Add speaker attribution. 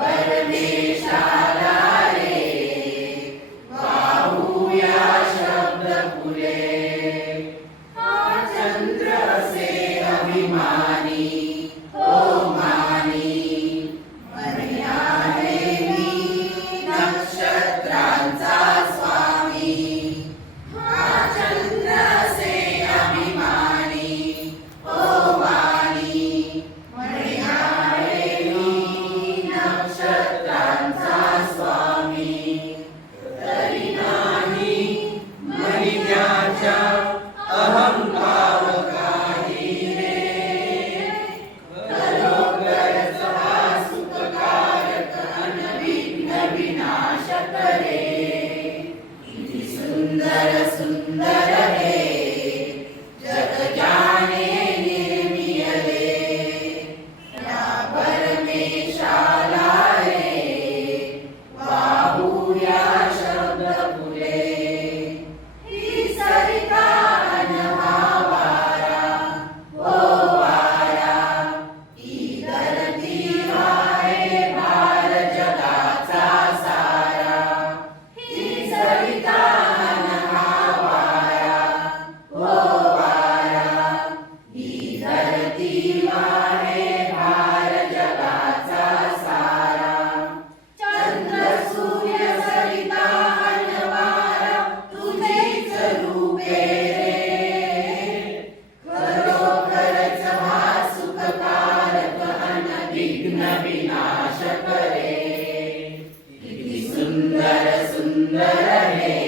Speaker 1: परमेशा विघ्न विनाश करे इति सुंदर सुंदर है